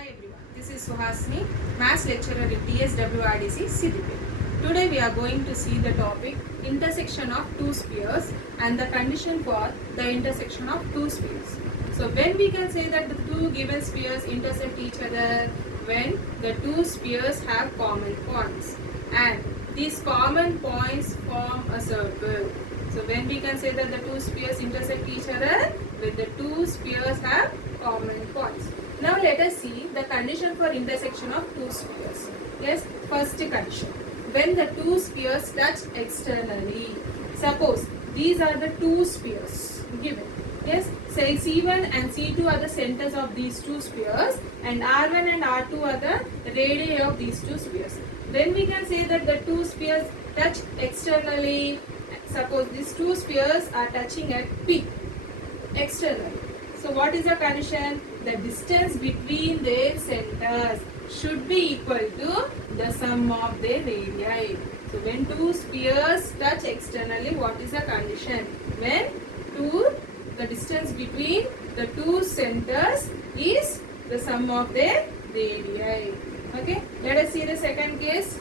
Hi everyone, this is Suhasini, Maths lecturer at TSWRDC Siddipet. Today we are going to see the topic intersection of two spheres and the condition for the intersection of two spheres. So when we can say that the two given spheres intersect each other when the two spheres have common points and these common points form a circle. So when we can say that the two spheres intersect each other when the two spheres have common points. Now let us see the condition for intersection of two spheres. Yes, first condition. When the two spheres touch externally. Suppose these are the two spheres given. Yes, say C1 and C2 are the centers of these two spheres and R1 and R2 are the radii of these two spheres. Then we can say that the two spheres touch externally. Suppose these two spheres are touching at P externally. So what is the condition? The distance between their centers should be equal to the sum of their radii. So when two spheres touch externally, what is the condition? When the distance between the two centers is the sum of their radii. Okay, let us see the second case.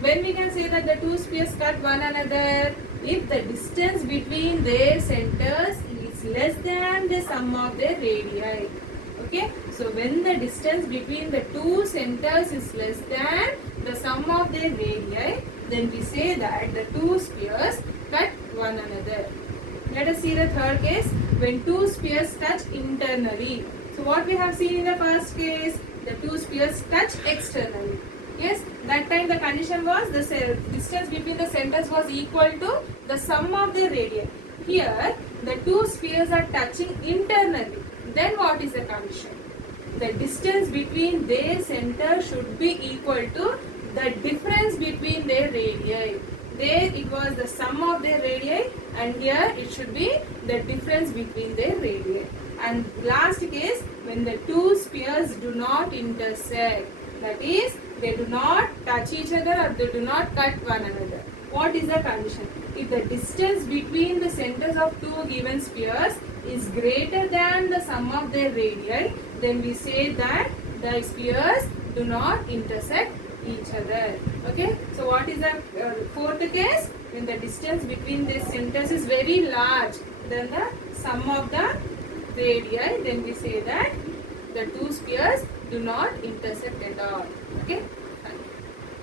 When we can say that the two spheres cut one another, if the distance between their centers is less than the sum of their radii. Okay, so when the distance between the two centers is less than the sum of their radii, then we say that the two spheres cut one another. Let us see the third case. When two spheres touch internally. So what we have seen in the first case, the two spheres touch externally. Yes, that time the condition was the distance between the centers was equal to the sum of their radii. Here, the two spheres are touching internally. Then what is the condition? The distance between their centers should be equal to the difference between their radii. There it was the sum of their radii and here it should be the difference between their radii. And last case, when the two spheres do not intersect, that is, they do not touch each other or they do not cut one another. What is the condition? If the distance between the centers of two given spheres is greater than the sum of their radii, then we say that the spheres do not intersect each other. Okay, so what is the fourth case? When the distance between the centers is very large than the sum of the radii, then we say that the two spheres do not intersect at all. Okay.